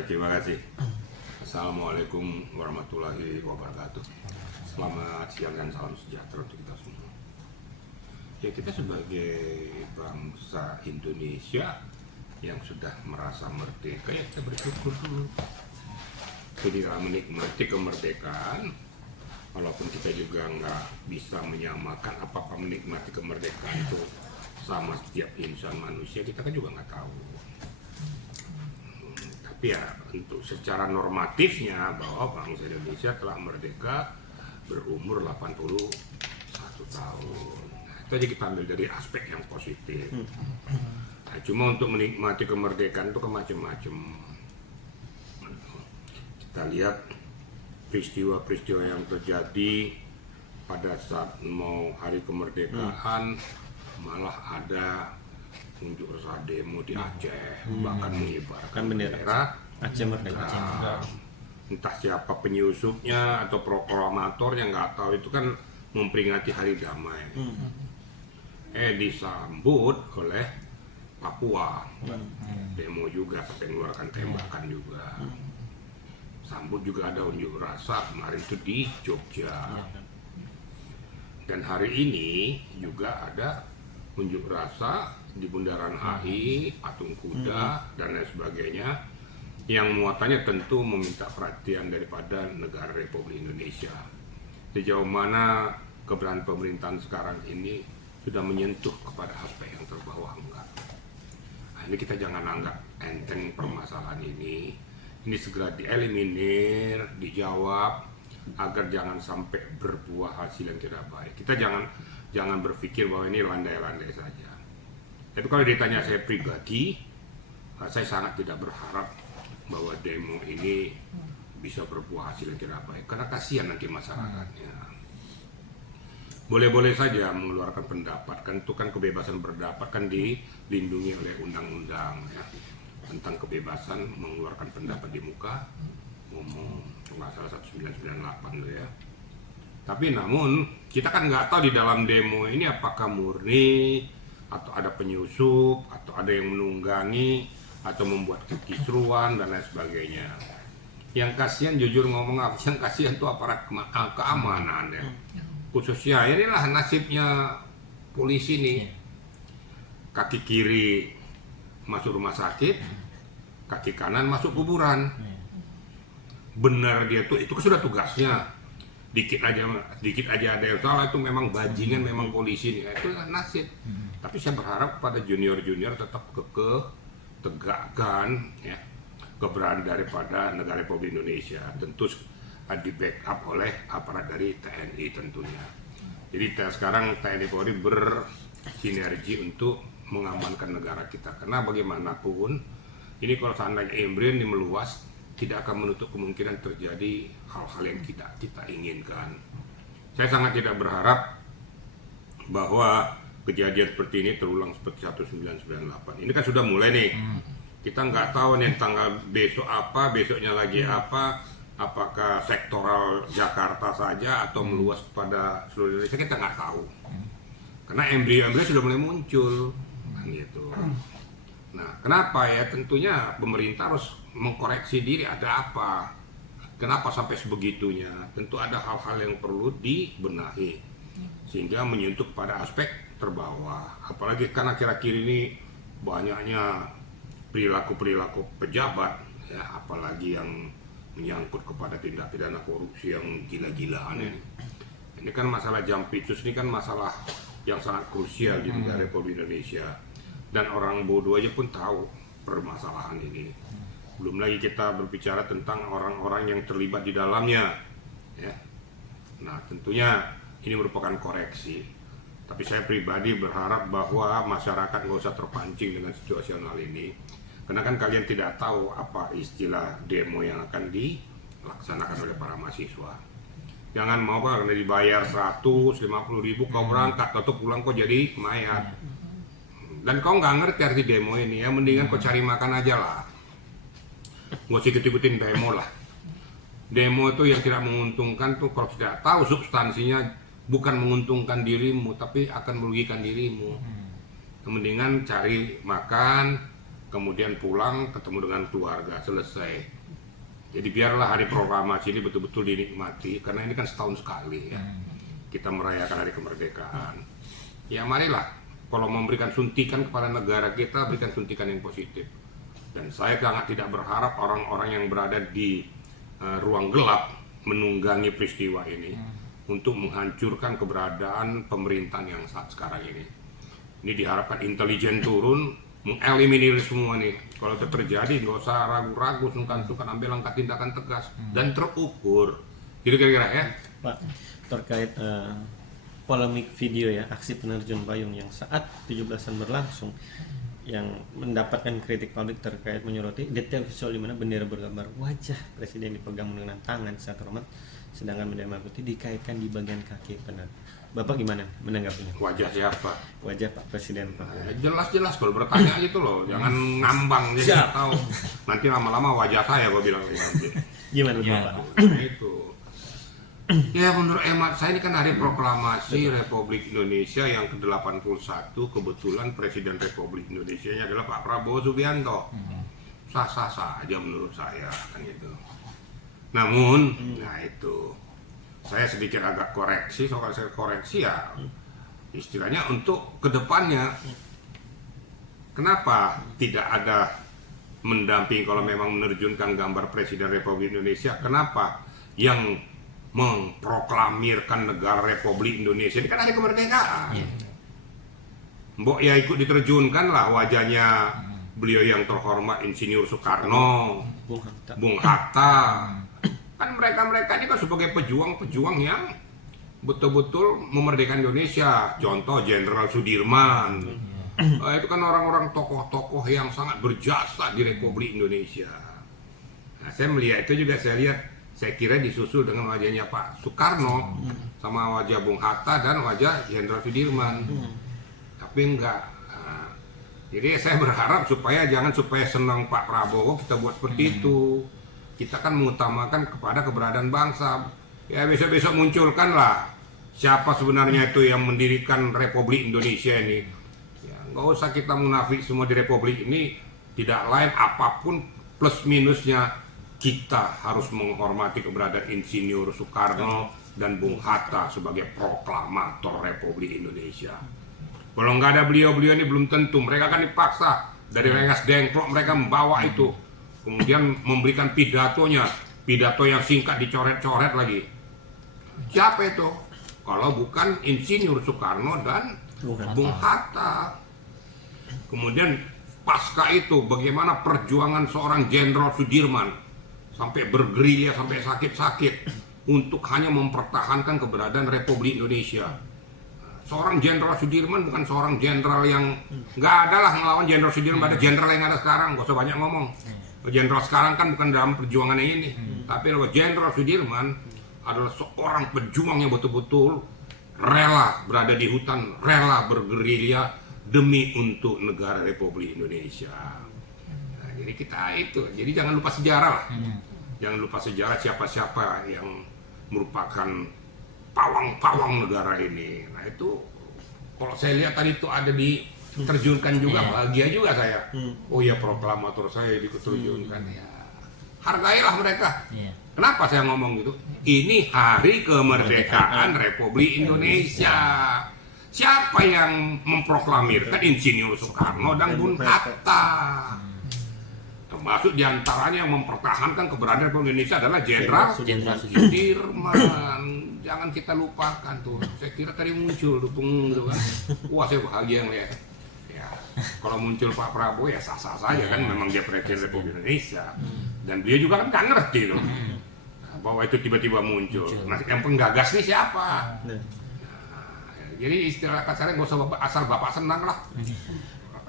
Baik, terima kasih. Assalamualaikum warahmatullahi wabarakatuh. Selamat siang dan salam sejahtera untuk kita semua. Ya, kita sebagai bangsa Indonesia yang sudah merasa merdeka, ya kita bersyukur dulu. Kita menikmati kemerdekaan, walaupun kita juga nggak bisa menyamakan apakah menikmati kemerdekaan itu sama setiap insan manusia, kita kan juga nggak tahu. Tapi ya untuk secara normatifnya bahwa bangsa Indonesia telah merdeka berumur 81 tahun. Nah, itu aja kita ambil dari aspek yang positif. Nah, cuma untuk menikmati kemerdekaan itu kan macam-macam. Kita lihat peristiwa-peristiwa yang terjadi pada saat mau hari kemerdekaan, malah ada unjuk rasa demo di Aceh, bahkan mengibarkan bendera Aceh merdeka. Entah siapa penyusupnya atau proklamatornya nggak tahu, itu kan memperingati hari damai. Disambut oleh Papua, demo juga, sampai mengeluarkan tembakan juga. Sambut juga ada unjuk rasa kemarin itu di Jogja. Dan hari ini juga ada unjuk rasa di Bundaran HI, Patung Kuda, dan lain sebagainya, yang muatannya tentu meminta perhatian daripada negara Republik Indonesia. Sejauh mana keberadaan pemerintahan sekarang ini sudah menyentuh kepada aspek yang terbawah enggak. Nah, ini kita jangan anggap enteng permasalahan ini. Ini segera dieliminir, dijawab, agar jangan sampai berbuah hasil yang tidak baik. Kita jangan berpikir bahwa ini landai-landai saja. Tapi kalau ditanya saya pribadi, saya sangat tidak berharap bahwa demo ini bisa berbuah hasil yang tidak baik, karena kasihan nanti masyarakatnya. Boleh-boleh saja mengeluarkan pendapat, kan itu kan kebebasan berpendapat kan dilindungi oleh undang-undang ya, tentang kebebasan mengeluarkan pendapat di muka umum, nggak salah 1998 loh ya. Tapi namun kita kan nggak tahu di dalam demo ini apakah murni atau ada penyusup atau ada yang menunggangi atau membuat kekisruan dan lain sebagainya. Yang kasihan, jujur ngomong, yang kasihan itu aparat keamanan ya. Khususnya inilah nasibnya polisi nih. Kaki kiri masuk rumah sakit, kaki kanan masuk kuburan. Benar dia tuh, itu sudah tugasnya. Dikit aja ada yang salah, itu memang bajingan, memang polisi nih. Itu nasib. Tapi saya berharap kepada junior-junior tetap tegakkan ya keberadaan daripada negara Republik Indonesia. Tentu di backup oleh aparat dari TNI tentunya. Jadi sekarang TNI Polri bersinergi untuk mengamankan negara kita. Karena bagaimanapun ini kalau seandainya Imrin ini meluas, tidak akan menutup kemungkinan terjadi hal-hal yang kita inginkan. Saya sangat tidak berharap bahwa kejadian seperti ini terulang seperti 1998. Ini kan sudah mulai nih. Kita nggak tahu nih tanggal besok apa, besoknya lagi apa, apakah sektoral Jakarta saja atau meluas kepada seluruh Indonesia, kita nggak tahu. Karena embrio-embrio sudah mulai muncul, kan gitu. Nah, kenapa ya? Tentunya pemerintah harus mengkoreksi diri, ada apa? Kenapa sampai sebegitunya? Tentu ada hal-hal yang perlu dibenahi sehingga menyentuh pada aspek terbawah. Apalagi karena akhir-akhir ini banyaknya perilaku-perilaku pejabat ya, apalagi yang menyangkut kepada tindak pidana korupsi yang gila-gilaan ini. Ini kan masalah Jampitsus, ini kan masalah yang sangat krusial di negara Republik Indonesia. Dan orang bodoh aja pun tahu permasalahan ini. Belum lagi kita berbicara tentang orang-orang yang terlibat di dalamnya ya. Nah, tentunya ini merupakan koreksi. Tapi saya pribadi berharap bahwa masyarakat nggak usah terpancing dengan situasional ini. Karena kan kalian tidak tahu apa istilah demo yang akan dilaksanakan oleh para mahasiswa. Jangan mau karena dibayar 150.000 kau berangkat, atau pulang kau jadi mayat. Dan kau nggak ngerti arti demo ini ya, mendingan kau cari makan aja lah. Nggak usah ikut-ikutin demo lah. Demo itu yang tidak menguntungkan tuh kalau tidak tahu substansinya, bukan menguntungkan dirimu tapi akan merugikan dirimu. Mendingan cari makan, kemudian pulang ketemu dengan keluarga, selesai. Jadi biarlah hari proklamasi ini betul-betul dinikmati, karena ini kan setahun sekali ya kita merayakan hari kemerdekaan. Ya marilah, kalau memberikan suntikan kepada negara kita, berikan suntikan yang positif. Dan saya sangat tidak berharap orang-orang yang berada di ruang gelap menunggangi peristiwa ini untuk menghancurkan keberadaan pemerintahan yang saat sekarang ini. Ini diharapkan intelijen turun, mengeliminir semua nih. Kalau itu terjadi, nggak usah ragu-ragu, sungkan-sungkan ambil langkah tindakan tegas dan terukur. Gitu kira-kira ya. Pak, terkait polemik video ya, aksi penerjun payung yang saat 17-an berlangsung, yang mendapatkan kritik publik terkait menyoroti detail visual di mana bendera bergambar wajah presiden dipegang menggunakan tangan saat hormat, sedangkan bendera merah putih dikaitkan di bagian kaki penerjun. Bapak gimana menanggapinya? Wajah siapa? Wajah Pak Presiden Pak. Jelas-jelas kalau bertanya gitu loh, jangan ngambang jadi tahu. Nanti lama-lama wajah saya gue bilang nanti. Gimana Ya. Bapak? Nah, itu. Ya menurut hemat saya ini kan hari proklamasi Republik Indonesia yang ke-81, kebetulan Presiden Republik Indonesia adalah Pak Prabowo Subianto. Sah-sah saja menurut saya kan gitu. Namun, nah itu saya sedikit agak koreksi, soal saya koreksi ya istilahnya untuk kedepannya kenapa tidak ada mendamping kalau memang menerjunkan gambar Presiden Republik Indonesia, kenapa yang memproklamirkan negara Republik Indonesia ini kan hari kemerdekaan. Mbok ya ikut diterjunkan lah wajahnya beliau yang terhormat Insinyur Soekarno, Bung Hatta. Kan mereka-mereka ini kan sebagai pejuang-pejuang yang betul-betul memerdekakan Indonesia. Contoh Jenderal Sudirman. Itu kan orang-orang tokoh-tokoh yang sangat berjasa di Republik Indonesia. Nah, saya melihat itu juga saya kira disusul dengan wajahnya Pak Soekarno sama wajah Bung Hatta dan wajah Jenderal Sudirman. Tapi enggak. Nah, jadi saya berharap supaya senang Pak Prabowo kita buat seperti itu. Kita kan mengutamakan kepada keberadaan bangsa. Ya besok-besok munculkanlah siapa sebenarnya itu yang mendirikan Republik Indonesia ini. Ya, nggak usah kita munafik semua di Republik ini. Tidak lain apapun plus minusnya, kita harus menghormati keberadaan Insinyur Soekarno dan Bung Hatta sebagai proklamator Republik Indonesia. Kalau nggak ada beliau-beliau ini belum tentu. Mereka kan dipaksa dari Rengas Dengklok, mereka membawa itu. Kemudian memberikan pidato yang singkat dicoret-coret lagi. Siapa itu? Kalau bukan Insinyur Soekarno dan Bung Hatta. Kemudian pasca itu bagaimana perjuangan seorang Jenderal Sudirman sampai bergerilya, sampai sakit-sakit untuk hanya mempertahankan keberadaan Republik Indonesia. Seorang Jenderal Sudirman bukan seorang jenderal yang nggak ada lah ngelawan Jenderal Sudirman, ada jenderal yang ada sekarang, gak usah banyak ngomong. Jenderal sekarang kan bukan dalam perjuangan ini, tapi Jenderal Sudirman adalah seorang pejuang yang betul-betul rela berada di hutan, rela bergerilya demi untuk negara Republik Indonesia. Nah, jadi kita itu, jadi jangan lupa sejarah lah. Jangan lupa sejarah siapa-siapa yang merupakan pawang-pawang negara ini. Nah itu, kalau saya lihat tadi itu ada diterjunkan juga, bahagia juga saya. Oh ya, proklamator saya diterjunkan ya. Hargailah mereka. Kenapa saya ngomong gitu? Ini hari kemerdekaan Republik Indonesia. Siapa yang memproklamirkan? Insinyur Soekarno dan Bung Hatta. Termasuk diantaranya yang mempertahankan keberadaan Republik Indonesia adalah Jenderal Sudirman. Jangan kita lupakan tuh. Saya kira tadi muncul dukung gitu kan. Wah, saya bahagia ngeliat. Ya, kalau muncul Pak Prabowo ya sah-sah saja kan, memang dia Presiden Republik Indonesia. Dan dia juga kan nggak ngerti loh bahwa itu tiba-tiba muncul. Nah, yang penggagas nih siapa? Nah, jadi istilah kasarnya nggak usah asal bapak senang lah.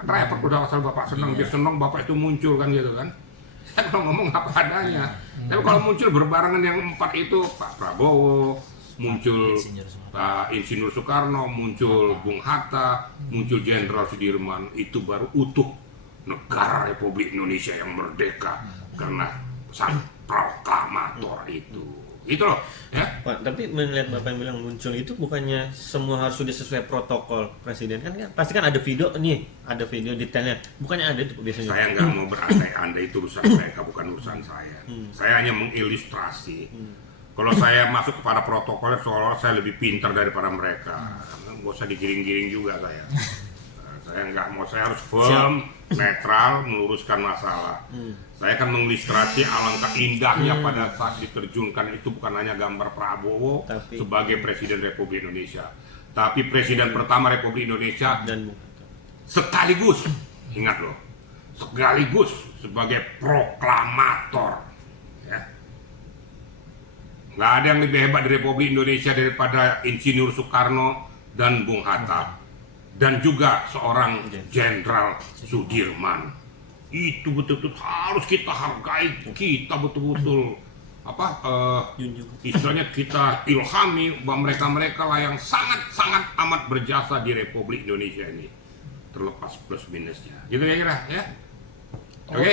Repot udah asal bapak senang, dia senang bapak itu muncul kan gitu kan. Saya kalau ngomong apa adanya. Tapi kalau muncul berbarengan yang empat itu, Pak Prabowo, muncul Pak Insinyur Soekarno, muncul Bung Hatta, muncul Jenderal Sudirman, itu baru utuh negara Republik Indonesia yang merdeka karena sang proklamator itu. Gitu loh, ya. Pak, tapi melihat Bapak yang bilang muncul itu bukannya semua harus sudah sesuai protokol presiden kan, pasti kan ada video nih, ada video detailnya. Bukannya ada itu biasanya. Saya nggak mau berandai-andai, itu urusan mereka, bukan urusan saya. Saya hanya mengilustrasi. Kalau saya masuk kepada protokolnya seolah-olah saya lebih pintar daripada mereka. Nggak usah digiring-giring juga saya. Saya nggak mau, saya harus firm, netral, meluruskan masalah. Saya akan mengilustrasi alangkah indahnya pada saat diterjunkan itu bukan hanya gambar Prabowo sebagai Presiden Republik Indonesia, tapi Presiden pertama Republik Indonesia Dan sekaligus, ingat loh, sekaligus sebagai proklamator. Ya. Nggak ada yang lebih hebat di Republik Indonesia daripada Insinyur Soekarno dan Bung Hatta. Dan juga seorang Jenderal Sudirman. Itu betul-betul harus kita hargai, kita betul-betul istilahnya kita ilhami bahwa mereka-mereka lah yang sangat-sangat amat berjasa di Republik Indonesia ini, terlepas plus minusnya. Gitu kira-kira ya. Oke.